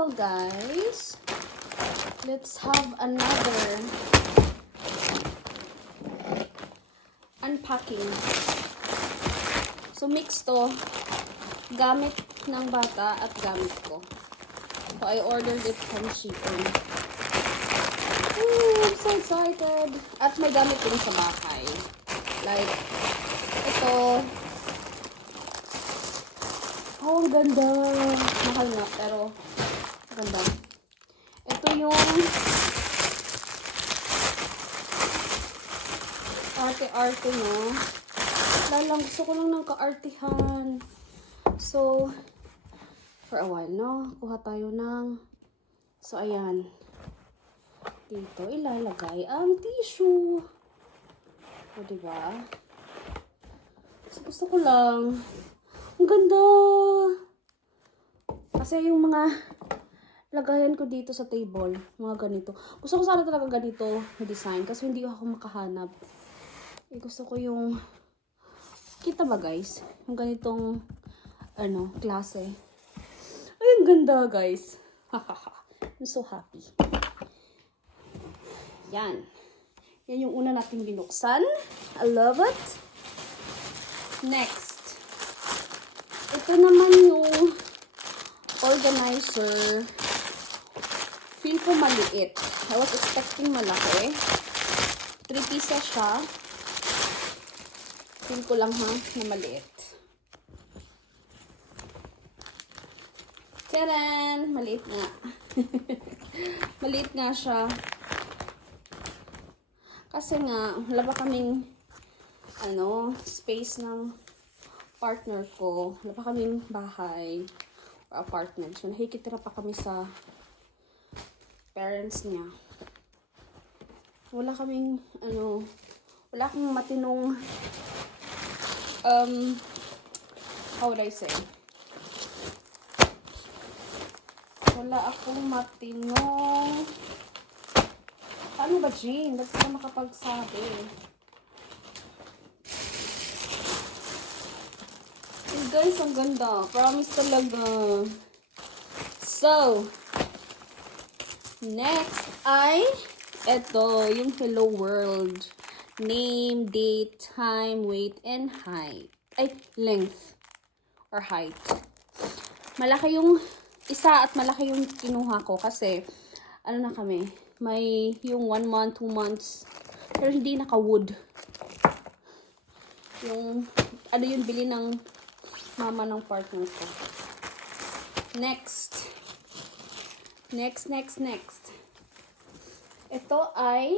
So, guys, let's have another unpacking. So, mix to. Gamit ng bata at gamit ko. So, I ordered it from Shein. I'm so excited. At may gamit din sa bahay. Like, ito. Oh, ang ganda. Mahal na, pero ganda. Ito yung arte-arte, no? Lalang, gusto ko lang ng kaartihan. So, for a while, no? Kuha tayo ng... So, ayan. Dito, ilalagay ang tissue. O, diba? So, gusto ko lang. Ang ganda! Kasi yung mga lagayan ko dito sa table, mga ganito. Gusto ko sana talaga ganito na design kasi hindi ako makahanap. Gusto ko yung, kita ba guys? Yung ganitong, klase. Ay, ang ganda guys. I'm so happy. Yan. Yan yung una natin binuksan. I love it. Next. Ito naman yung organizer. Feel ko maliit. I was expecting malaki. 3 pieces siya. Feel ko lang na maliit. Tadaan! Maliit nga. Maliit nga siya. Kasi nga, wala pa kaming space ng partner ko. Wala pa kaming bahay or apartment. So, nakikitira pa kami sa parents niya. Wala kaming, wala akong matinong, how would I say? Wala akong matinong, paano ba, Jane? Ba't ka makapagsabi? Guys, ang ganda. Promise talaga. So, next ay eto, yung Hello World. Name, date, time, weight, and height. Ay, length. Or height. Malaki yung isa at malaki yung kinuha ko kasi, na kami, may yung 1 month, 2 months, pero hindi naka-wood. Yung, yung bili ng mama ng partner ko. Next. Ito ay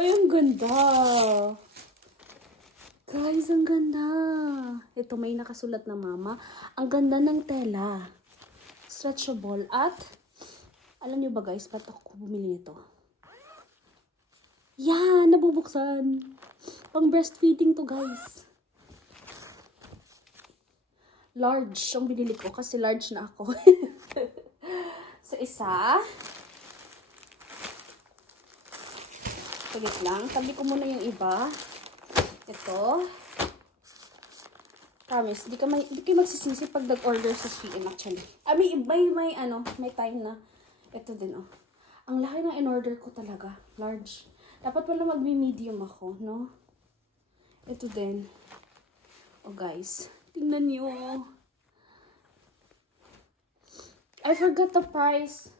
ang ganda. Guys, ang ganda. Ito may nakasulat na mama. Ang ganda ng tela. Stretchable at alam niyo ba guys, ba't ako bumili nito? Yan, nabubuksan. Pang breastfeeding to guys. Large ang binili ko kasi large na ako. So, isa. Sagit lang. Tabi ko muna yung iba. Ito. Promise, di kayo magsisisi pag nag-order sa Shein actually. May time na. Ito din, oh. Ang laki ng in-order ko talaga. Large. Dapat wala magmi-medium ako, no? Ito din. Oh, guys. Tingnan niyo. I forgot the price.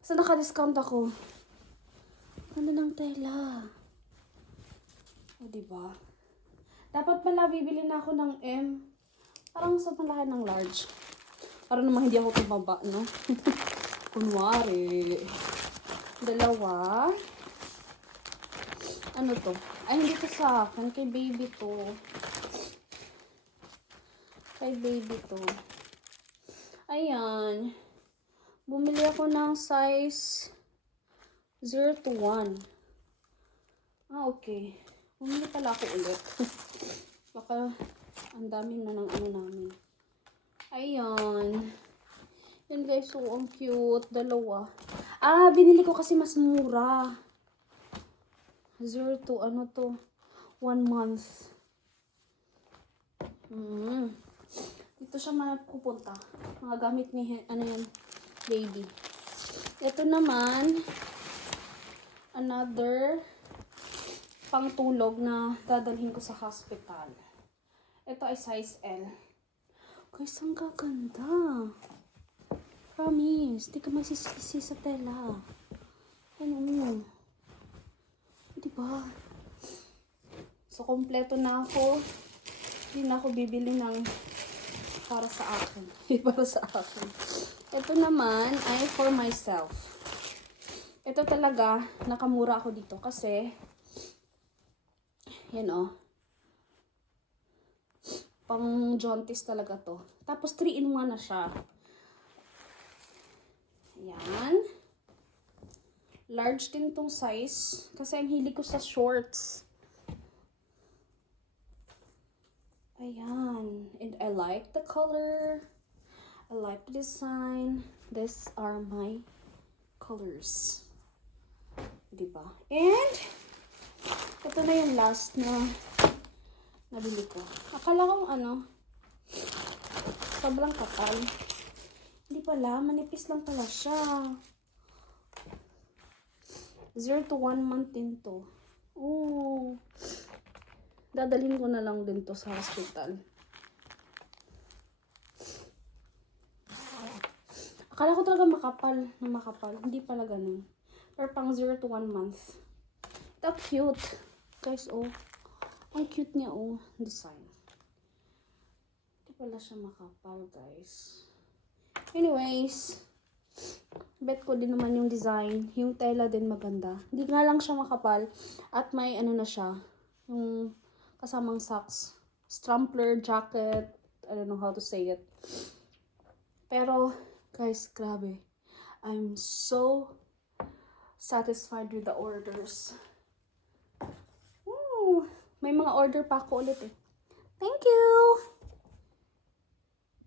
Basta naka-discount ako. Ano ng tela? O, diba? Dapat pala bibili na ako ng M. Parang sa malaki ng large. Para naman hindi ako tumaba, no? Kunwari. Dalawa. Ano to? Ay, hindi to sa akin. Kay baby to. Ayan. Bumili ako ng size 0 to 1. Okay. Bumili pala ako ulit. Baka ang dami na ng namin. Ayan. Yan guys, so ang cute. Dalawa. Binili ko kasi mas mura. 0 to 1 month. Dito siya mapupunta. Mga gamit ni, baby. Ito naman, another pangtulog na dadalhin ko sa hospital. Ito ay size L. Guys, ang gaganda. Promise, di ka masisisi sa tela. Ano? Diba? So, kompleto na ako. Hindi na ako bibili ng para sa akin. Para sa akin. Ito naman ay for myself. Ito talaga, nakamura ako dito kasi, yan o. Pang jaundice talaga to. Tapos 3-in-1 na siya. Ayan. Large din tong size. Kasi ang hilig ko sa shorts. Ayan. And I like the color. I like the design. These are my colors. Diba? And, ito na yung last na nabili ko. Akala kong sobrang kapal. Hindi pala, manipis lang pala siya. 0 to 1 month din to. Oh. Dadalhin ko na lang din to sa hospital. Akala ko talaga makapal. Hindi pala ganun. Pero pang 0 to 1 month. Ito cute. Guys, oh. Ang cute niya, oh. Design. Hindi pala siya makapal, guys. Anyways. Bet ko din naman yung design. Yung tela din maganda. Hindi nga lang siya makapal. At may na siya. Yung kasamang socks. Strampler, jacket. I don't know how to say it. Pero, guys, grabe. I'm so satisfied with the orders. Ooh, may mga order pa ako ulit eh. Thank you!